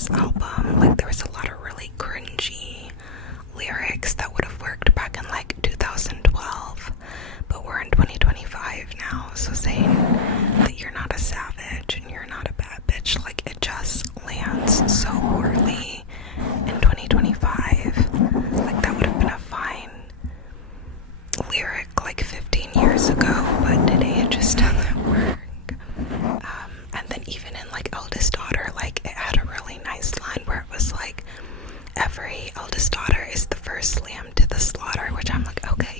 this album, like there was a lot of really cringy lyrics that would have worked back in like 2012, but we're in 2025 now, so saying that you're not a savage and you're not a bad bitch, like it just lands so poorly in 2025. Like that would have been a fine lyric like 15 years ago, but today it just doesn't work. And then even in like Eldest Daughter, like it had a really nice line where it was like, every eldest daughter is the first lamb to the slaughter, which I'm like, okay,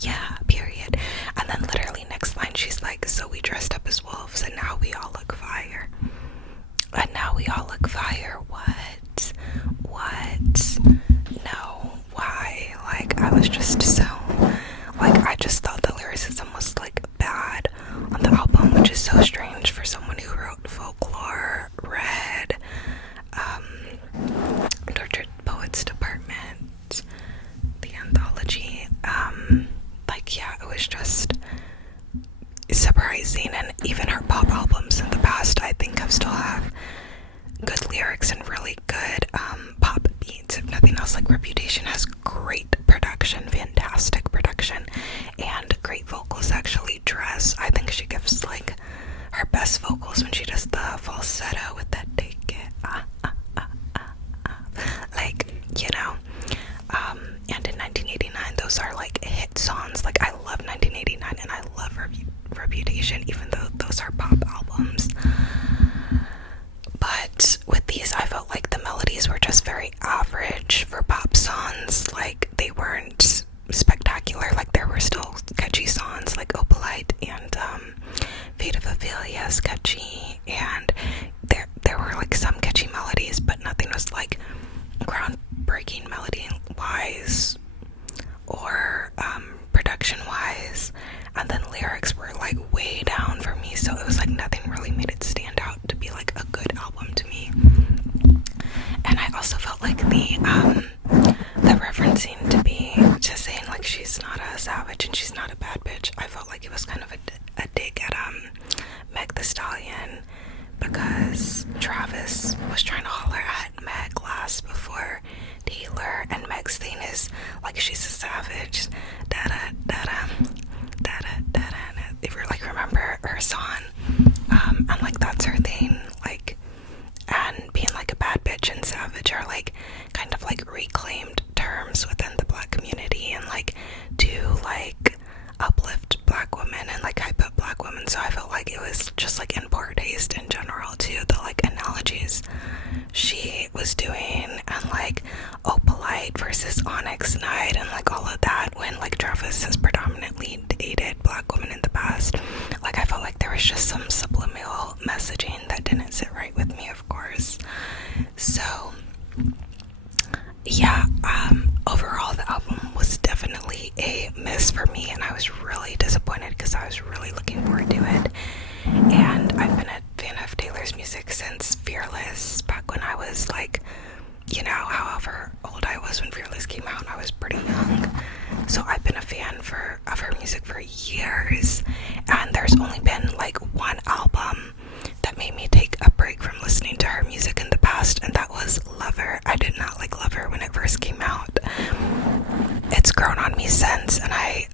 yeah, period. And then literally next line she's like, so we dressed up as wolves and now we all look fire. And now we all look fire. What? No, why? Like I was just so, like I just thought the lyricism was like bad on the album, which is so strange for someone who wrote Folklore, Red, Tortured Poets Department, the anthology. Like yeah, it was just surprising. And even her pop albums in the past, I think, have still have good lyrics and really good pop beats. If nothing else, like Reputation has great production, fantastic production, and great vocals. Actually, Dress, I think she gives like her best vocals when she does the falsetto with that take it, like, you know. And in 1989, those are like hit songs. Like I love 1989 and I love Reputation, even though those are pop albums. But with these, I felt like the melodies were just very average for pop songs. Like they weren't spectacular. Like there were still catchy songs like Opalite and Fate of Ophelia is catchy, and there were like some catchy melodies, but nothing was like groundbreaking melody wise or production wise. And then lyrics were like way down for me, so it was like nothing really made it stand out to be like a good album to me. And I also felt like the referencing to saying like she's not a savage and she's not a bad bitch, I felt like it was kind of a dig at Meg Thee Stallion, because Travis was trying to holler at Meg last before Taylor, and Meg's thing is like she's a savage, if you like remember her song, and like that's her thing, like, and being like a bad bitch and savage are like kind of like reclaimed terms within the black community, and like to like uplift black women and like hype up black women. So I felt like it was just like in poor taste in general too, the like analogies she was doing, and like Opalite versus Onyx Night and like all of that, when like Travis has predominantly dated black women in the past. Like I felt like there was just some subliminal messaging that didn't sit right with me, of course. So yeah, overall the album was definitely a miss for me, and I was really disappointed because I was really looking forward to it. And I've been a fan of Taylor's music since Fearless, back when I was like, you know, however old I was when Fearless came out, I was pretty young. So I've been a fan of her music for years, and there's only been like one album that made me take a break from listening to her music in the past, and that was Lover. I did not like Lover when it first came out. It's grown on me since, and I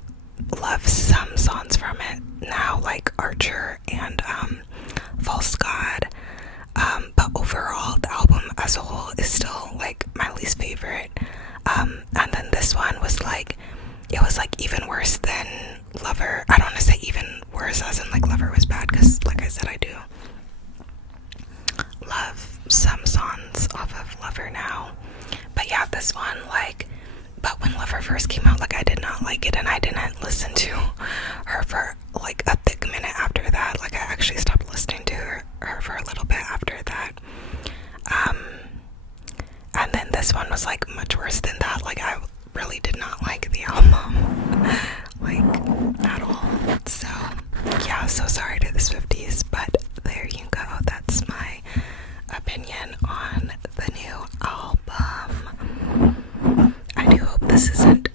love some songs from it now, like Archer and False God. But overall, the album as a whole is still like my least favorite. And then this one was like, it was like even worse than Lover. I don't want to say even worse as in like Lover was bad, because like I said, I do love some songs off of Lover now. But yeah, this one, like, but when Lover first came out, like I did not like it, and I didn't listen to her for like a thick minute after that. Like I actually stopped listening to her for a little bit after that. And then this one was like much worse than that. Like I really did not like the album like at all. So yeah, so sorry to the Swifties, but there you go. That's my opinion on the new album. I do hope this isn't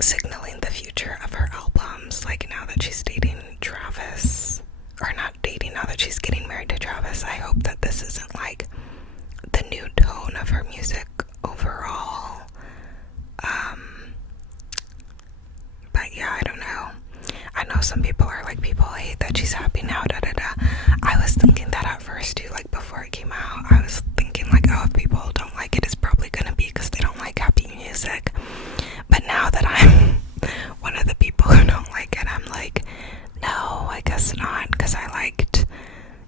signaling the future of her albums, like now that she's dating Travis, or not dating, now that she's getting married to Travis. I hope that this isn't like the new new tone of her music overall. But yeah, I don't know. I know some people are like, people hate that she's happy now, da da da. I was thinking that at first too, like before it came out. I was thinking like, oh, if people don't like it, it's probably gonna be because they don't like happy music. But now that I'm one of the people who don't like it, I'm like, no, I guess not, because I liked,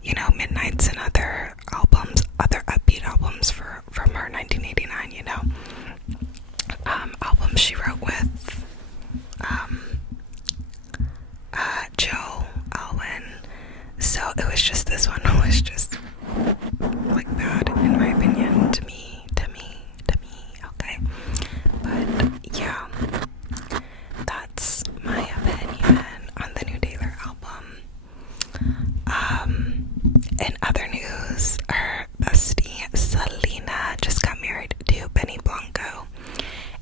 you know, Midnights and other albums, other upbeat albums from her 1989, you know, albums she wrote with Joe Alwyn. So it was just, this one was just like bad in my opinion, to me, okay. But yeah, that's my opinion on the new Taylor album. In other news, her bestie Selena just got married to Blanco,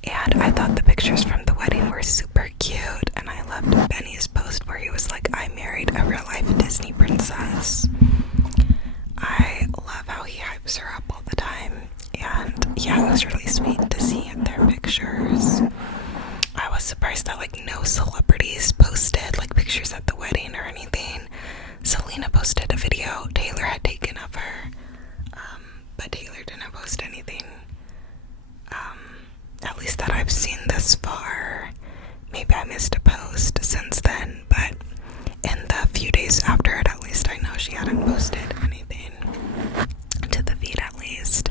and I thought the pictures from the wedding were super cute, and I loved Benny's post where he was like, I married a real life Disney princess. I love how he hypes her up all the time, and yeah, it was really sweet to see their pictures. I was surprised that like no celebrities posted like pictures at the wedding or anything. Selena posted a video Taylor had taken of her, but Taylor didn't post anything, at least that I've seen this far. Maybe I missed a post since then, but in the few days after it, at least I know she hadn't posted anything to the feed, at least,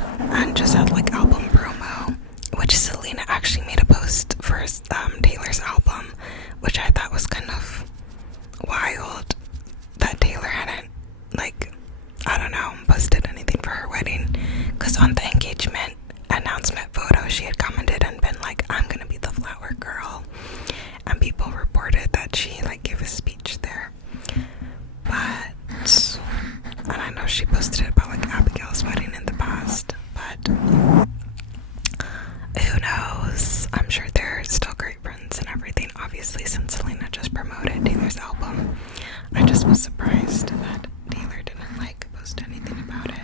and just had like album promo, which Selena actually made a post for Taylor's album, which I thought was kind of wild that Taylor hadn't, like, I don't know, posted anything for her wedding, because on the engagement announcement photo she had commented and been like, I'm gonna be the flower girl, and people reported that she like gave a speech there. But, and I know she posted about like Abigail's wedding in the past, but who knows? I'm sure they're still great friends and everything, obviously, since Selena just promoted Taylor's album. I just was surprised that Taylor didn't like post anything about it.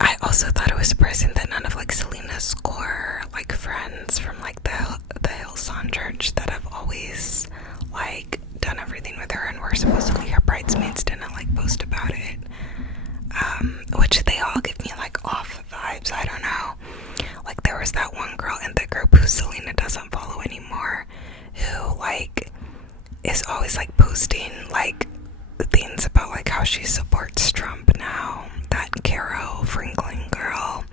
I also thought it was surprising that none of like Selena's core like friends from like the Hillsong Church that have always like done everything with her and were supposedly her bridesmaids didn't like post about it. Which they all give me like off vibes, I don't know. Like there was that one girl in the group who Selena doesn't follow anymore, who like is always like posting like things about like how she supports Trump now, that Caro Franklin girl.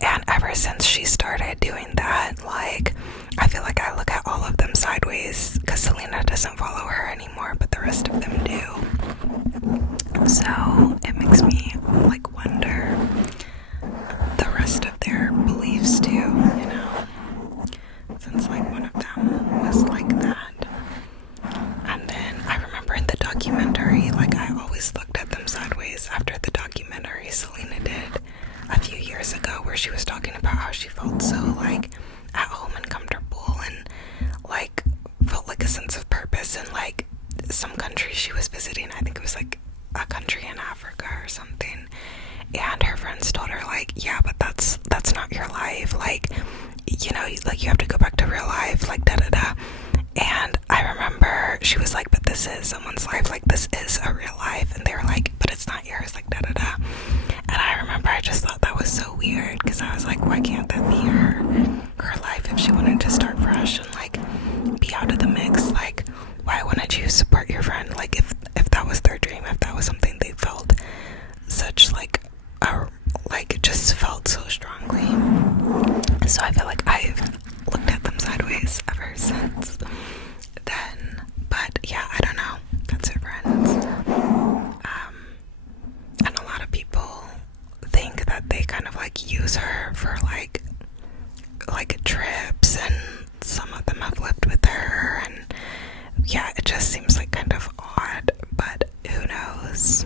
And ever since she started doing that, like I feel like I look at all of them sideways, because Selena doesn't follow her anymore, but the rest of them do. So it makes me like wonder the rest of their beliefs too, you know, since like one of them was like that. And then I remember in the documentary, like I always looked at them sideways after the documentary Selena did a few years ago, where she was talking about how she felt so like at home and comfortable and like felt like a sense of purpose in like some country she was visiting. I think it was like a country in Africa or something, and her friends told her like, yeah, but that's not your life, like, you know, like you have to go back to real life, like da da da. And I remember she was like, but this is someone's life, like this is a real life, and they were like, but it's not yours, like da da da. And I remember I just thought that was so weird, because I was like, why can't that be her life if she wanted to start fresh and like be out of the mix? Like, why wouldn't you support your friend? Like if that was their dream, if that was something they felt such like like just felt so strongly. So I feel like I've looked at them sideways ever since then. But yeah, I don't know, that's her friends. And a lot of people think that they kind of like use her for like trips, and some of them have lived with her, and yeah, it just seems like kind of odd, but who knows?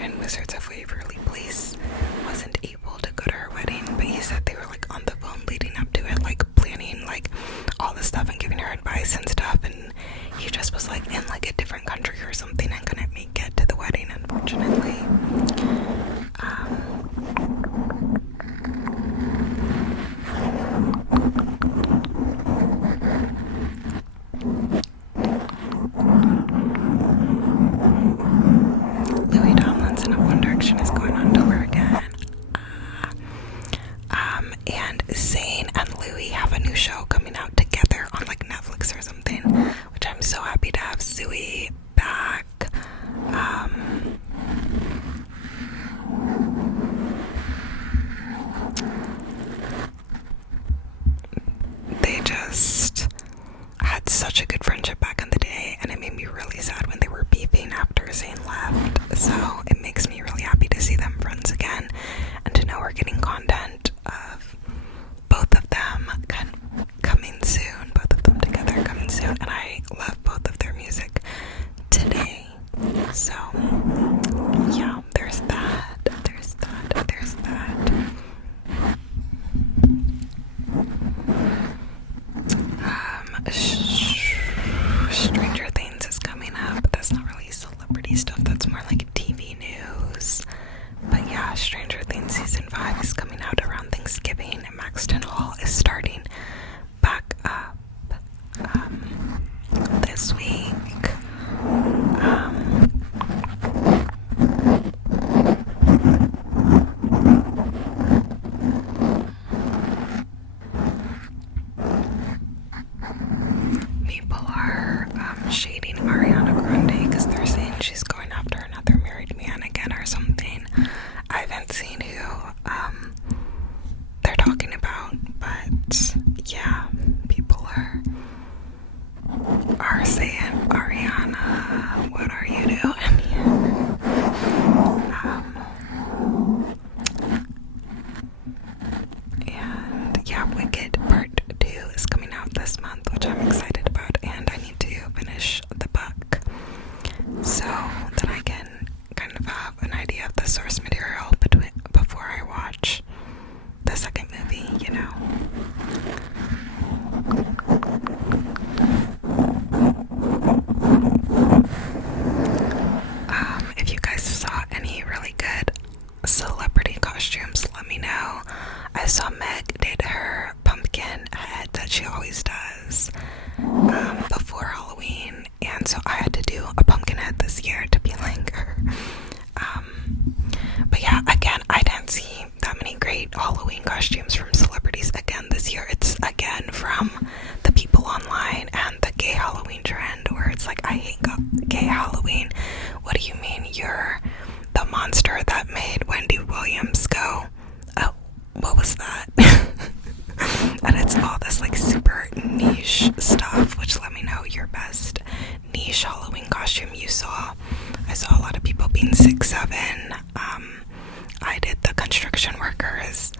in Wizards of Waverly Place wasn't able to go to her wedding, but he said they were like on the phone leading up to it, like planning like all this stuff and giving her advice and stuff, and he just was like in like a different country or something and couldn't make it to the wedding, unfortunately. Louis Tomlinson of One Direction is going on tour again. And Zayn and Louis have a new show coming out together on like Netflix or something, which I'm so happy to have Zooey back. They just had such a good friendship back in the day, and it made me really sad when they were beefing after Zayn left. So it makes me really happy to see them friends again, and to know we're getting content of both of them coming soon, both of them together coming soon, and I love both of their music today. So yeah, there's that. Stranger Things is coming up, but that's not really celebrity stuff, that's more like TV news. But yeah, Stranger Things season 5 is coming out around Thanksgiving, and Maxton Hall is starting back up this week. People are shading Ariana Grande because they're saying she's going after another married man again or something. I haven't seen who they're talking about, but yeah, people are saying, Ariana, what are you doing here? And yeah, Wicked Part 2 is coming out this month, which I'm excited about, and I need to finish the book so that I can kind of have an idea of the source material before I watch the second movie, you know. If you guys saw any really good celebrity costumes, let me know. I saw Meg did her pumpkin head that she always does before Halloween, and so I had to do a pumpkin head this year to be like her. But yeah, again, I didn't see that many great Halloween costumes from celebrities again this year. It's again from the people online and the gay Halloween trend, where it's like, I hate gay Halloween. What do you mean you're the monster that made Wendy Williams go, oh, what was that? And it's all this like super niche stuff, which let me know your best niche Halloween costume you saw. I saw a lot of people being 6'7". I did the construction workers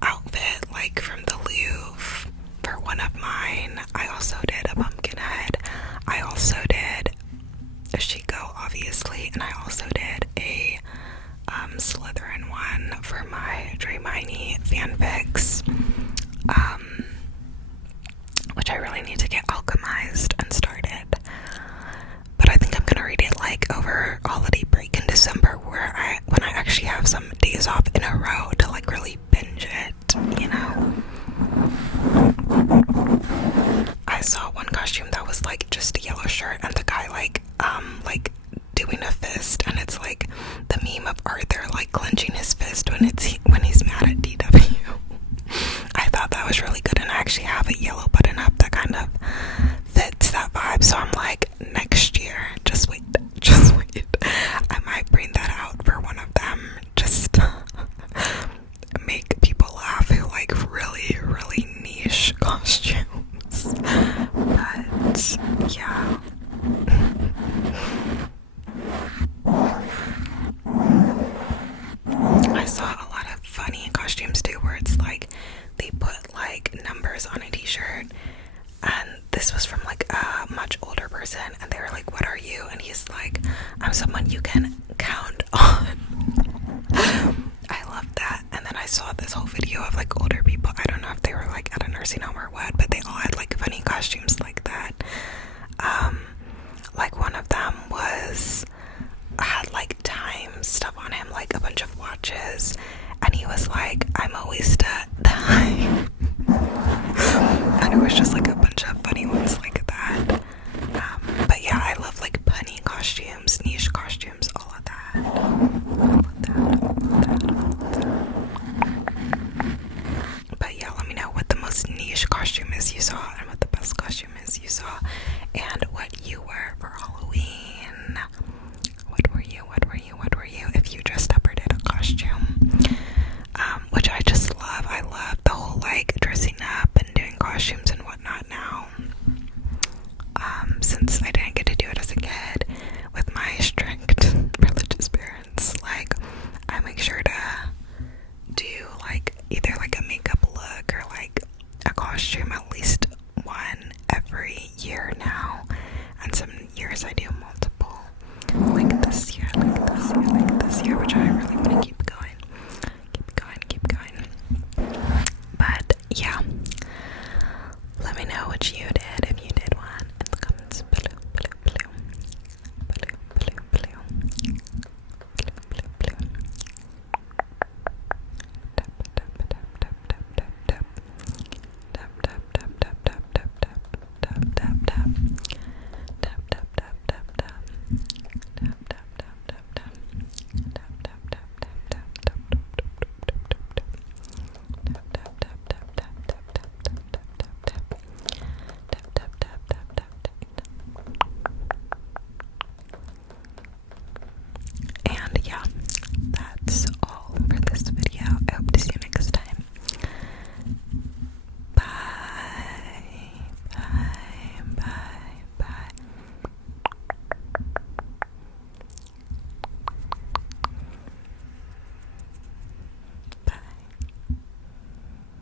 outfit like from the Louvre for one of mine. I also did a pumpkin head. I also did a Chico, obviously, and I also did a Slytherin one for my Hermione fanfics, which I really need to get alchemized and started. But I think I'm gonna read it like over holiday break in December, when I actually have some days off in a row to like really binge it, you know. I saw one costume that was like just a yellow shirt and the guy like doing a fist, and it's like the meme of Arthur like clenching his fist when he's mad at DW. I thought that was really good, and I actually have a yellow button up that kind of fits that vibe, so I'm like, next year, just wait, I might bring that out for one of them, just to make people laugh who like really, really niche costumes. But yeah. I saw a lot of funny costumes too, where it's like they put like numbers on a t-shirt, and this was from like a much older person, and they were like, what are you? And he's like, I'm someone you can count on. this year, I like this year, which I